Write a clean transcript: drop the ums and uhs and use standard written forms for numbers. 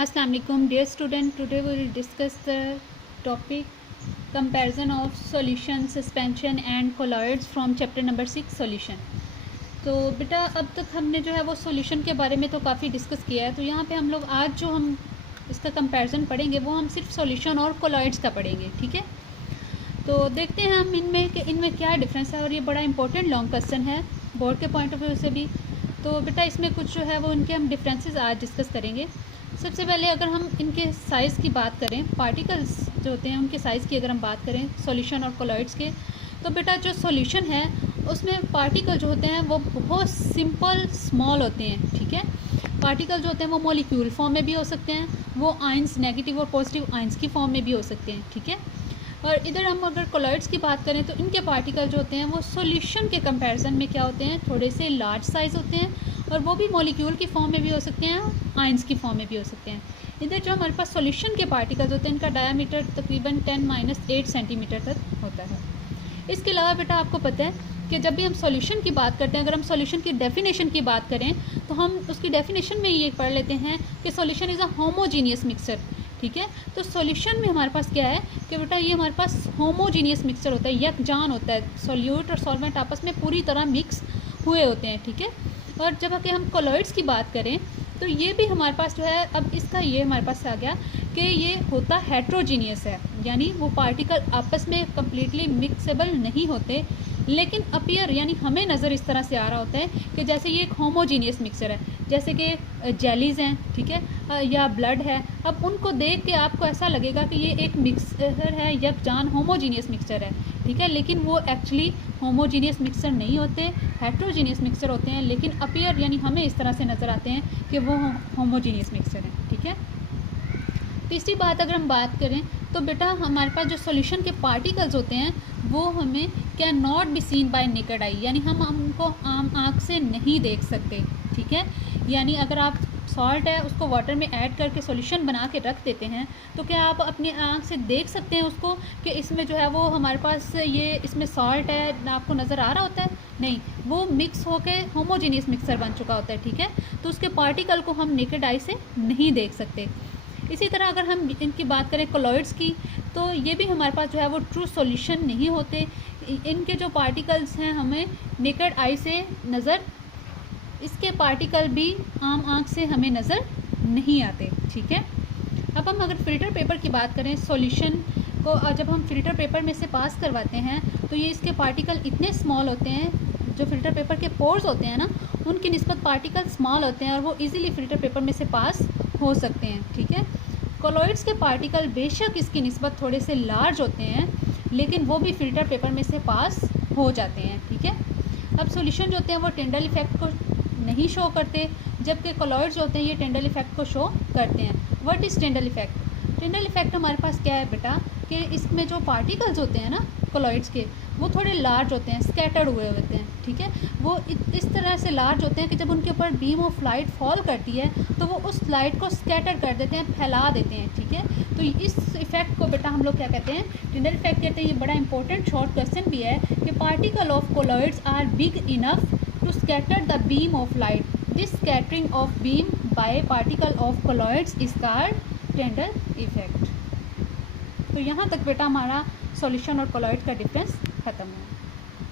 Assalamu alaikum dear student, today we will discuss the topic comparison of solution, suspension and colloids from chapter number 6 solution। तो बेटा अब तक हमने जो है वो सॉल्यूशन के बारे में तो काफ़ी डिस्कस किया है, तो यहाँ पे हम लोग आज जो हम इसका कंपैरिजन पढ़ेंगे वो हम सिर्फ सॉल्यूशन और कोलॉइड्स का पढ़ेंगे। ठीक है, तो देखते हैं हम इनमें क्या डिफरेंस है, और ये बड़ा इंपॉर्टेंट लॉन्ग क्वेश्चन है बोर्ड के पॉइंट ऑफ व्यू से भी। तो बेटा इसमें कुछ जो है वो इनके हम डिफरेंसेस आज डिस्कस करेंगे। सबसे पहले अगर हम इनके साइज़ की बात करें, पार्टिकल्स जो होते हैं उनके साइज़ की अगर हम बात करें सॉल्यूशन और कोलॉइड्स के, तो बेटा जो सॉल्यूशन है उसमें पार्टिकल जो होते हैं वो बहुत सिंपल स्मॉल होते हैं। ठीक है, पार्टिकल जो होते हैं वो मॉलिक्यूल फॉर्म में भी हो सकते हैं, वो आयंस नेगेटिव और पॉजिटिव आयंस की फॉर्म में भी हो सकते हैं। ठीक है, और इधर हम अगर कोलॉइड्स की बात करें तो इनके पार्टिकल जो होते हैं वो सॉल्यूशन के कंपैरिजन में क्या होते हैं, थोड़े से लार्ज साइज़ होते हैं, और वो भी मॉलिक्यूल की फॉर्म में भी हो सकते हैं, आयंस की फॉर्म में भी हो सकते हैं। इधर जो हमारे पास सॉल्यूशन के पार्टिकल्स होते हैं इनका डायमीटर तकरीबन 10⁻8 सेंटीमीटर तक होता है। इसके अलावा बेटा आपको पता है कि जब भी हम सॉल्यूशन की बात करते हैं, अगर हम सॉल्यूशन की डेफिनेशन की बात करें तो हम उसकी डेफिनेशन में ये पढ़ लेते हैं कि solution is a homogeneous mixture. ठीक है, तो सॉल्यूशन में हमारे पास क्या है कि बेटा ये हमारे पास होमोजीनियस मिक्सचर होता है, यकजान होता है, सॉल्यूट और सॉल्वेंट आपस में पूरी तरह मिक्स हुए होते हैं। ठीक है, और जब आके हम कोलॉइड्स की बात करें तो ये भी हमारे पास जो है, अब इसका ये हमारे पास आ गया कि ये होता हेट्रोजीनियस है, यानी वो पार्टिकल आपस में कम्प्लीटली मिक्सेबल नहीं होते, लेकिन अपीयर यानी हमें नज़र इस तरह से आ रहा होता है कि जैसे ये एक होमोजीनियस मिक्सचर है, जैसे कि जेलीज़ हैं, ठीक है, या ब्लड है। अब उनको देख के आपको ऐसा लगेगा कि ये एक मिक्सचर है, यकजान होमोजीनियस मिक्सचर है। ठीक है, लेकिन वो एक्चुअली होमोजीनियस मिक्सचर नहीं होते, हेट्रोजीनियस मिक्सचर होते हैं, लेकिन अपीयर यानी हमें इस तरह से नज़र आते हैं कि वो होमोजीनियस मिक्सचर है। ठीक है, तीसरी बात अगर हम बात करें तो बेटा हमारे पास जो सॉल्यूशन के पार्टिकल्स होते हैं वो हमें can not be seen bye naked eye, यानी हम उनको आम आँख से नहीं देख सकते। ठीक है, यानी अगर आप सॉल्ट है उसको वाटर में ऐड करके सॉल्यूशन बना के रख देते हैं तो क्या आप अपनी आँख से देख सकते हैं उसको कि इसमें जो है वो हमारे पास ये इसमें सॉल्ट है, आपको नज़र आ रहा होता है? नहीं, वो मिक्स होके होमोजीनियस मिक्सचर बन चुका होता है। ठीक है, तो उसके पार्टिकल को हम नेकेड आई से नहीं देख सकते। इसी तरह अगर हम इनकी बात करें कोलॉइड्स की, तो ये भी हमारे पास जो है वो ट्रू सॉल्यूशन नहीं होते, इनके जो पार्टिकल्स हैं हमें नेकेड आई से नज़र, इसके पार्टिकल भी आम आँख से हमें नज़र नहीं आते। ठीक है, अब हम अगर फ़िल्टर पेपर की बात करें, सॉल्यूशन को जब हम फ़िल्टर पेपर में से पास करवाते हैं तो ये इसके पार्टिकल इतने स्मॉल होते हैं, जो फ़िल्टर पेपर के पोर्स होते हैं ना उनकी निस्बत पार्टिकल स्मॉल होते हैं और वो इजीली फ़िल्टर पेपर में से पास हो सकते हैं। ठीक है, कोलॉइड्स के पार्टिकल बेशक इसकी निस्बत थोड़े से लार्ज होते हैं, लेकिन वो भी फ़िल्टर पेपर में से पास हो जाते हैं। ठीक है, अब सॉल्यूशन जो होते हैं वो टिंडल इफेक्ट को नहीं शो करते, जबकि कोलॉइड्स जो होते हैं ये टिंडल इफेक्ट को शो करते हैं। What is Tyndall effect? Tyndall effect हमारे पास क्या है बेटा कि इसमें जो पार्टिकल्स होते हैं ना कोलॉइड्स के वो थोड़े लार्ज होते हैं, स्कैटर्ड हुए होते हैं। ठीक है, वो इस तरह से लार्ज होते हैं कि जब उनके ऊपर बीम ऑफ लाइट फॉल करती है तो वो उस लाइट को स्कैटर कर देते हैं, फैला देते हैं। ठीक है, तो इस इफेक्ट को बेटा हम लोग क्या कहते हैं, टिंडल इफेक्ट कहते हैं। ये बड़ा इंपॉर्टेंट शॉर्ट क्वेश्चन भी है कि particle of colloids are big enough to scatter the beam of light, this scattering of beam by particle of colloids is called Tyndall effect. तो यहाँ तक बेटा हमारा सॉल्यूशन और कोलॉइड का डिफरेंस ख़त्म है।